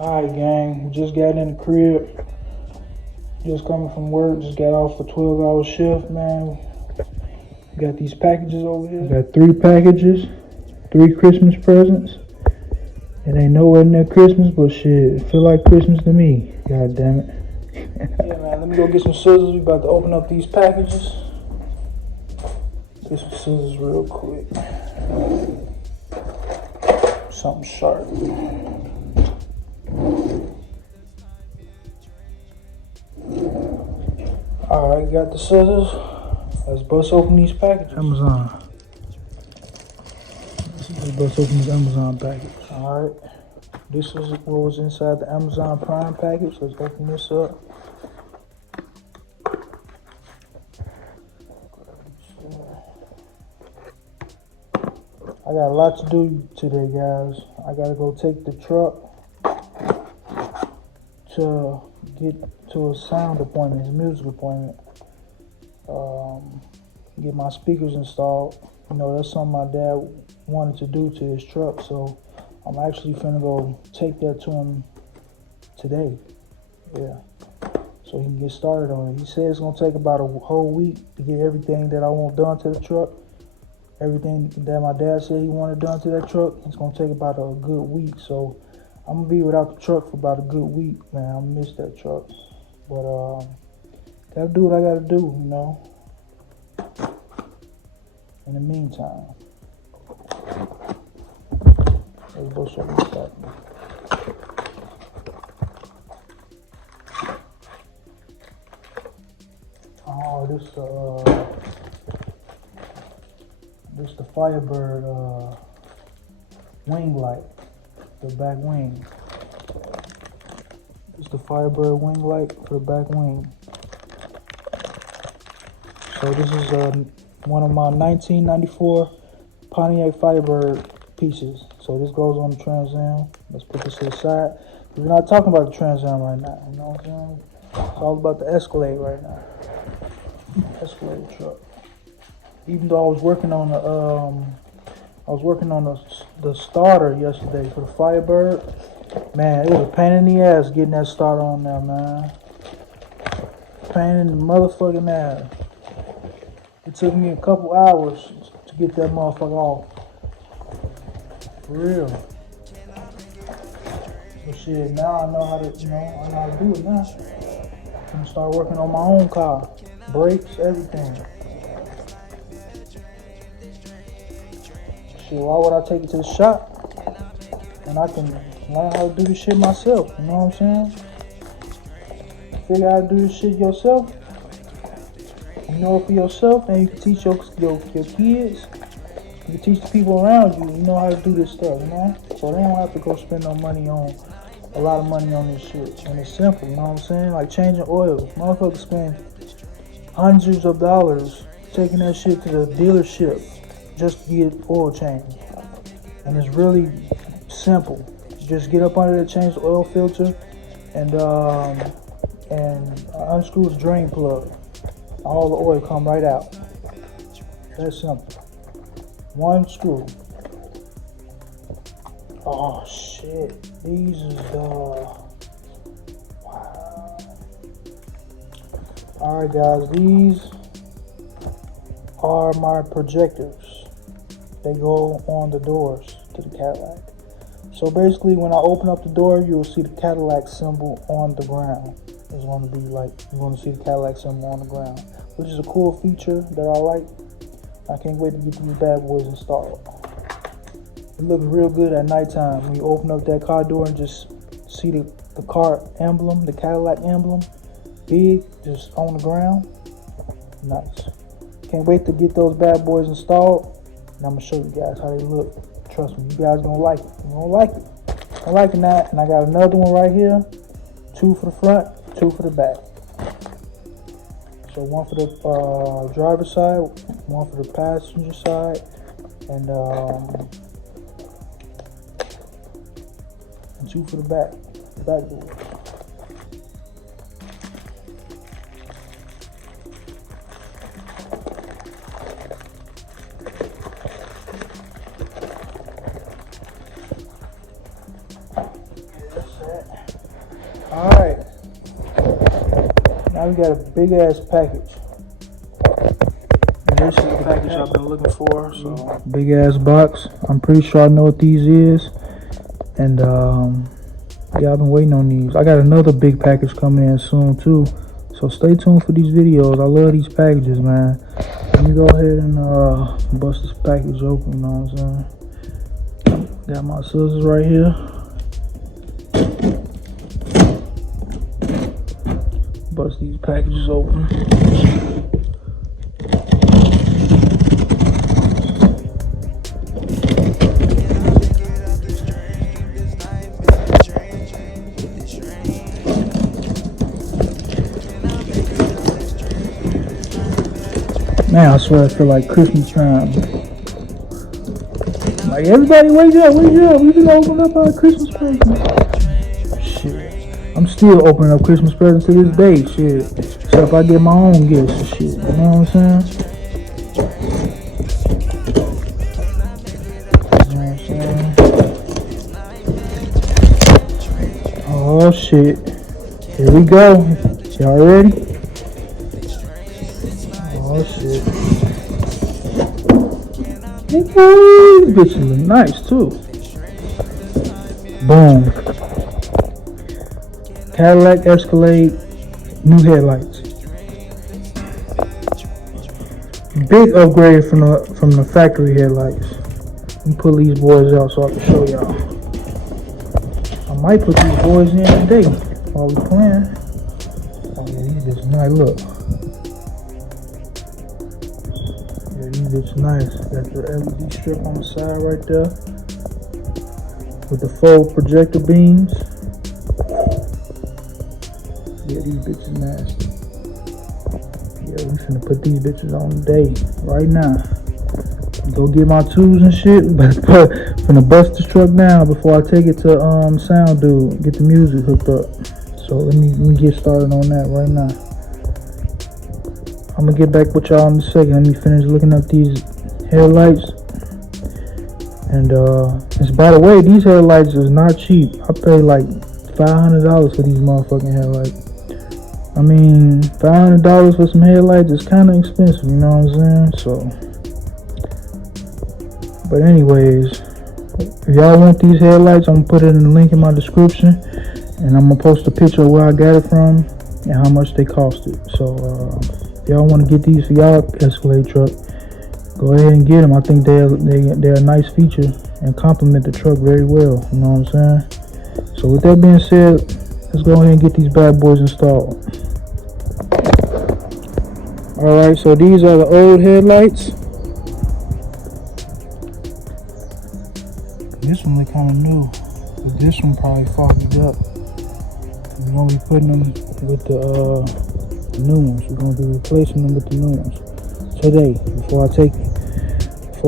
Alright, gang, we just got in the crib. Just coming from work, just got off a 12-hour shift, man. Got these packages over here. Got 3 packages, 3 Christmas presents. It ain't nowhere near Christmas, but shit, it feel like Christmas to me. God damn it. Yeah, man, let me go get some scissors. We about to open up these packages. Get some scissors real quick. Something sharp. Alright, got the scissors. Let's bust open these packages. Amazon. Let's bust open these Amazon packages. Alright. This is what was inside the Amazon Prime package. Let's open this up. I got a lot to do today, guys. I gotta go take the truck to get to a sound appointment, a music appointment. Get my speakers installed. You know, that's something my dad wanted to do to his truck, so I'm actually finna go take that to him today. Yeah, so he can get started on it. He said it's gonna take about a whole week to get everything that I want done to the truck. Everything that my dad said he wanted done to that truck, it's gonna take about a good week. So I'm gonna be without the truck for about a good week, man. I miss that truck, but gotta do what I gotta do, you know. In the meantime, let's go show this stuff. Oh, this the Firebird wing light, the back wing. This the Firebird wing light for the back wing. So this is one of my 1994 Pontiac Firebird pieces. So this goes on the Trans Am. Let's put this to the side. We're not talking about the Trans Am right now. You know what I'm saying? It's all about the Escalade right now. Escalade truck. Even though I was working on the starter yesterday for the Firebird, man, it was a pain in the ass getting that starter on there, man. Pain in the motherfucking ass. It took me a couple hours to get that motherfucker off. For real. But shit, now I know how to, I know how to do it now. I'm gonna start working on my own car. Brakes, everything. Shit, why would I take it to the shop? And I can learn how to do this shit myself, you know what I'm saying? Figure out how to do this shit yourself. You know it for yourself, and you can teach your kids. You can teach the people around you. You know how to do this stuff, you know. So they don't have to go spend a lot of money on this shit. And it's simple, you know what I'm saying? Like changing oil. Motherfuckers spend hundreds of dollars taking that shit to the dealership just to get oil changed. And it's really simple. You just get up under there, change the oil filter, and unscrew the drain plug. All the oil come right out. That's simple. One screw. Oh shit. These is wow. Alright guys, these are my projectors. They go on the doors to the Cadillac. So basically when I open up the door, you'll see the Cadillac symbol on the ground. It's going to be like, you're going to see the Cadillac symbol on the ground, which is a cool feature that I like. I can't wait to get these bad boys installed. It looks real good at nighttime when you open up that car door and just see the car emblem, the Cadillac emblem, big, just on the ground. Nice. Can't wait to get those bad boys installed, and I'm going to show you guys how they look. Trust me, you guys going to like it. You're going to like it. I'm liking that, and I got another one right here. 2 for the front, 2 for the back. So 1 for the driver's side, 1 for the passenger side, and 2 for the back door. Yeah, that's that. we got a big ass package. And this is the package I've been looking for. So big ass box. I'm pretty sure I know what these is. And yeah, I've been waiting on these. I got another big package coming in soon too. So stay tuned for these videos. I love these packages, man. Let me go ahead and bust this package open, you know what I'm saying? Got my scissors right here. Bust these packages open. Man, I swear I feel like Christmas time. Like, everybody wake up. We just open up our Christmas presents. Shit. I'm still opening up Christmas presents to this day, shit. Except if I get my own gifts and shit. You know what I'm saying? Oh shit. Here we go. Y'all ready? Oh shit. These bitches look nice too. Boom. Cadillac Escalade, new headlights. Big upgrade from the factory headlights. Let me pull these boys out so I can show y'all. I might put these boys in today while we playing. Oh yeah, these bitches nice. Look. Yeah, these bitches nice. Got your LED strip on the side right there with the full projector beams. Yeah, these bitches nasty. Yeah, we finna put these bitches on today, right now. Go get my tools and shit, but finna bust this truck down before I take it to sound dude, get the music hooked up. So let me get started on that right now. I'm gonna get back with y'all in a second. Let me finish looking up these headlights. And by the way, these headlights is not cheap. I paid like $500 for these motherfucking headlights. I mean, $500 for some headlights is kind of expensive, you know what I'm saying? So, but anyways, if y'all want these headlights, I'm gonna put it in the link in my description, and I'm gonna post a picture of where I got it from and how much they costed. So, if y'all want to get these for y'all Escalade truck, go ahead and get them. I think they're a nice feature and complement the truck very well. You know what I'm saying? So with that being said, let's go ahead and get these bad boys installed. Alright, so these are the old headlights. This one look kind of new, but this one probably fogged up. We're going to be putting them with the new ones. We're going to be replacing them with the new ones today before I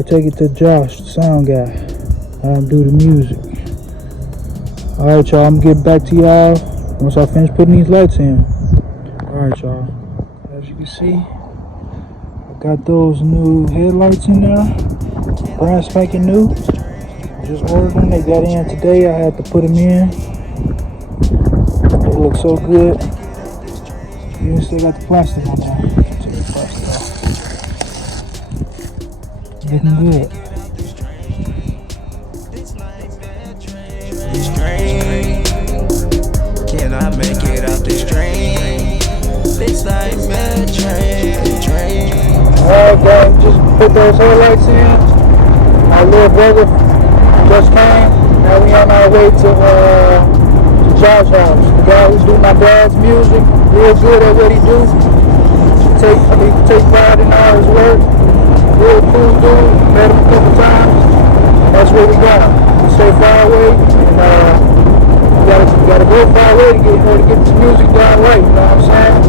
take it to Josh, the sound guy. Have him do the music. Alright, y'all, I'm gonna get back to y'all once I finish putting these lights in. Alright, y'all. As you can see, I got those new headlights in there. Brand spanking new. Just ordered them. They got in today. I had to put them in. They look so good. Even still got the plastic on there. Take the plastic off. Looking good. Can I make it out this train? This nightmare train. Alright, guys, just put those headlights in. My little brother just came. Now we on our way to Josh's house. The guy who's doing my dad's music, real good at what he do. He take pride in all his work. Real cool dude. Met him a couple times. That's what we got. We stay far away, and you gotta go far away to get this music done right. You know what I'm saying?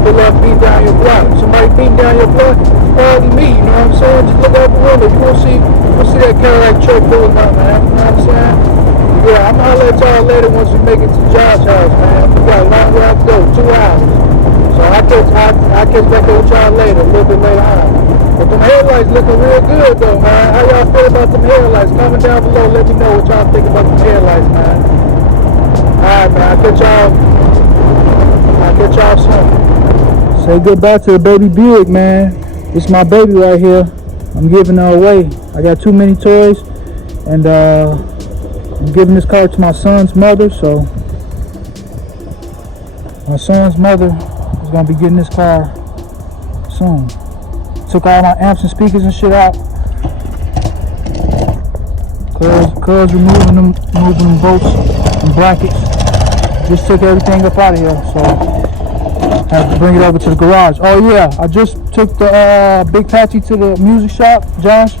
Pull up, beat down your block. Somebody beat down your block, probably me. You know what I'm saying? Just look out the window. You won't see that Cadillac Truck pulling up, man. You know what I'm saying? Yeah, I'm gonna let y'all later once we make it to Josh's house, man. We got a long way to go, 2 hours. So I'll catch back up with y'all later, a little bit later on. But them headlights looking real good though, man. How y'all feel about them headlights? Comment down below, let me know what y'all think about them headlights, man. Alright, man, I'll catch y'all. I'll catch y'all soon. Say goodbye to the baby Buick, man. This is my baby right here. I'm giving her away. I got too many toys, and I'm giving this car to my son's mother. So my son's mother is gonna be getting this car soon. Took all my amps and speakers and shit out. Cuz removing them bolts and brackets. Just took everything up out of here, so I had to bring it over to the garage. Oh yeah, I just took the Big Patchy to the music shop, Josh.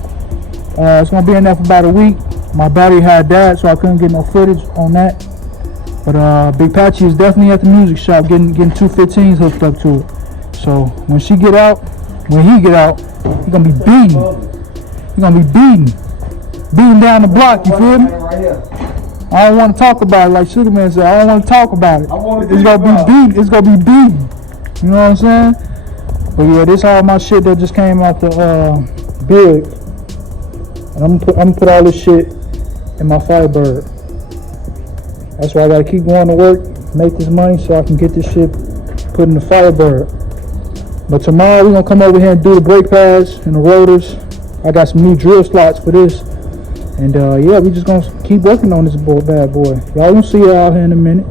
It's gonna be in there for about a week. My battery had died, so I couldn't get no footage on that. But Big Patchy is definitely at the music shop getting 215s hooked up to it. So when he get out, he's gonna be beating down the block. You feel me? I don't want to talk about it, like Sugar Man said. I don't want to talk about it. It's gonna be beating. It's gonna be beating. You know what I'm saying? But yeah, this all my shit that just came out the Buick. And I'm gonna put all this shit in my Firebird. That's why I gotta keep going to work, make this money so I can get this shit put in the Firebird. But tomorrow we're gonna come over here and do the brake pads and the rotors. I got some new drill slots for this. And yeah, we just gonna keep working on this bad boy. Y'all gonna see it out here in a minute.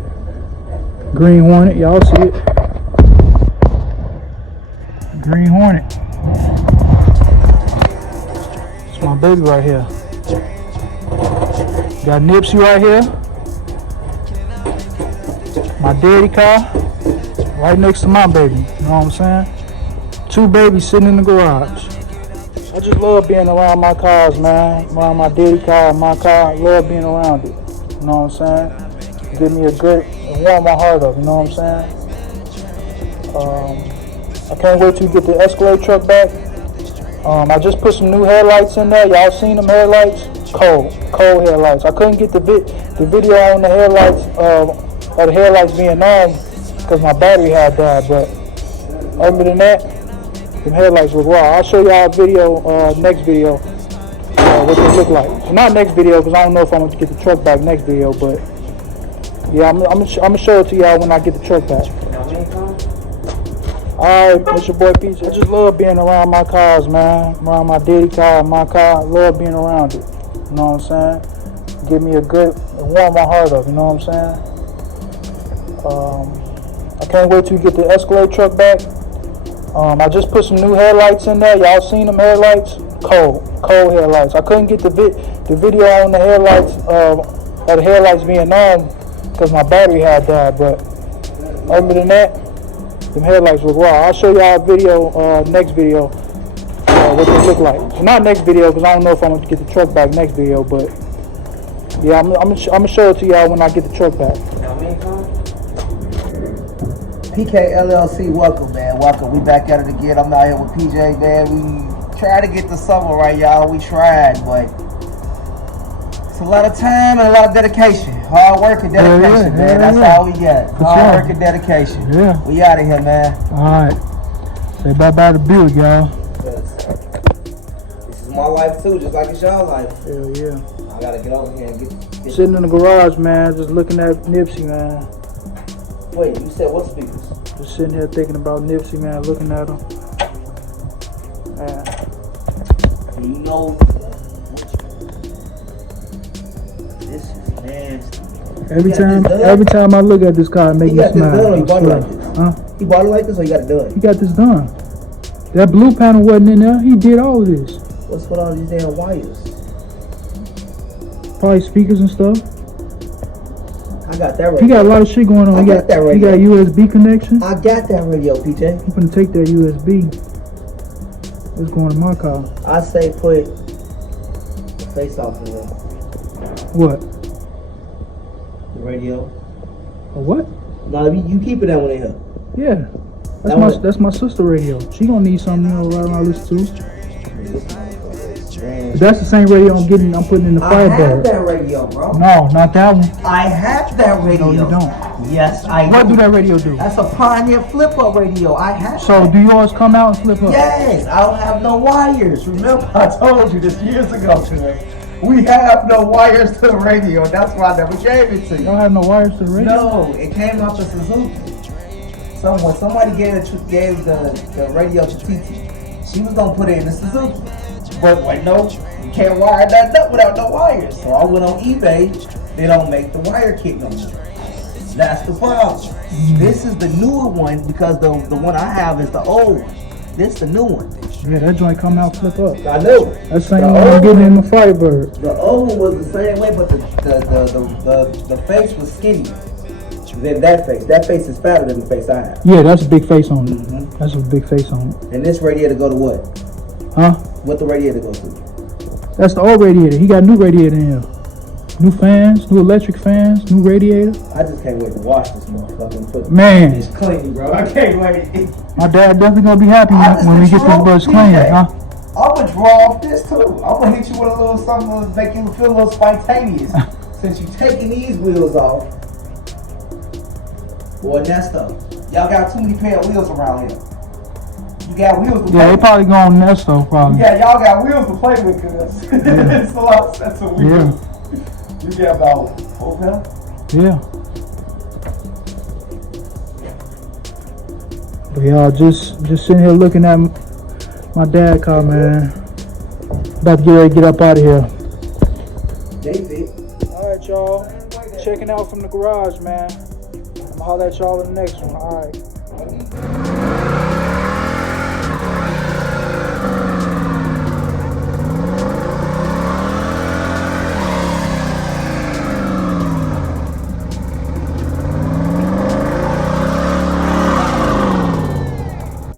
Green Hornet, y'all see it. Green Hornet. It's my baby right here. Got Nipsey right here. My daddy car. Right next to my baby. You know what I'm saying? Two babies sitting in the garage. I just love being around my cars, man. Around my daddy car, my car. I love being around it. You know what I'm saying? Give me a good, warm my heart up. You know what I'm saying? I can't wait to get the Escalade truck back. I just put some new headlights in there. Y'all seen them headlights? Cold headlights. I couldn't get the video on the headlights, or the headlights being on, because my battery had died. But other than that, the headlights look raw. I'll show y'all a video, next video, what they look like. Well, not next video, because I don't know if I'm going to get the truck back next video, but yeah, I'm going to show it to y'all when I get the truck back. Alright, it's your boy Peach. I just love being around my cars, man. Around my daddy car, my car. I love being around it. You know what I'm saying? Give me a good, warm my heart up, you know what I'm saying? I can't wait to get the Escalade truck back. I just put some new headlights in there. Y'all seen them headlights? Cold headlights. I couldn't get the video on the headlights, or the headlights being on, because my battery had died. But other than that, them headlights look raw. I'll show y'all a video, next video, what they look like. So not next video, because I don't know if I'm going to get the truck back next video, but yeah, I'm going to show it to y'all when I get the truck back. PK LLC, welcome, man. Welcome. We back at it again. I'm out here with PJ, man. We tried to get the summer right, y'all. We tried, but it's a lot of time and a lot of dedication. Hard work and dedication, man. That's all we got. Hard work and dedication. Yeah. We out of here, man. Alright. Say bye-bye to Buick, y'all. This is my life, too, just like it's y'all life. Hell yeah. I gotta get over here and get sitting in the garage, man, just looking at Nipsey, man. Wait, you said what speakers? Just sitting here thinking about Nipsey, man, looking at him. Man. You know, this is nasty. Every time I look at this car, it makes me smile. He bought it like this? Huh? He bought it like this, or he got it done? He got this done. That blue panel wasn't in there. He did all of this. What's with all these damn wires? Probably speakers and stuff. I got that radio. He got a lot of shit going on. I got that radio. He got a USB connection. I got that radio, PJ. I'm gonna take that USB. It's going in my car. I say put the face off in there. What? The radio. A what? No, you keep it that one in here. Yeah. That's my sister radio. She gonna need something, right around I listen to. But that's the same radio I'm putting in the Firebird. I have that radio, bro. No, not that one. I have that radio. No, you don't. Yes, I do. What do that radio do? That's a Pioneer flip-up radio. I have So that. do yours come out and flip up? Yes, I don't have no wires. Remember, I told you this years ago to him. We have no wires to the radio. That's why I never gave it to You you. don't have no wires to the radio? No, it came off the Suzuki. somebody gave the radio to TT. She was gonna put it in the Suzuki. But wait, no, you can't wire that up without no wires. So I went on eBay. They don't make the wire kit no more. That's the problem. This is the newer one because the one I have is the old one. This is the new one. Yeah, that joint come out flip up. I know. That's the same one I'm getting in the Firebird. The old one was the same way, but the face was skinnier than that face. That face is fatter than the face I have. Yeah, that's a big face on it. That's a big face on it. And this radiator go to what? Huh? What the radiator go to? That's the old radiator. He got a new radiator in here. New fans, new electric fans, new radiator. I just can't wait to wash this motherfucker. Man. It's clean, bro. I can't wait. My dad definitely gonna be happy when we get this bus clean, huh? I'm gonna draw off this too. I'm gonna hit you with a little something to make you feel a little spontaneous. Since you taking these wheels off. Boy, Nesto, y'all got too many pair of wheels around here. You got wheels to play they probably going Nesto, probably. Yeah, y'all got wheels to play with, cause it's a lot of sets of wheels. Yeah. You got about 4 pounds? Yeah. But y'all just sitting here looking at my dad car, man. About to get ready to get up out of here. Alright, y'all. Checking out from the garage, man. I'm gonna holler at y'all in the next one. Alright.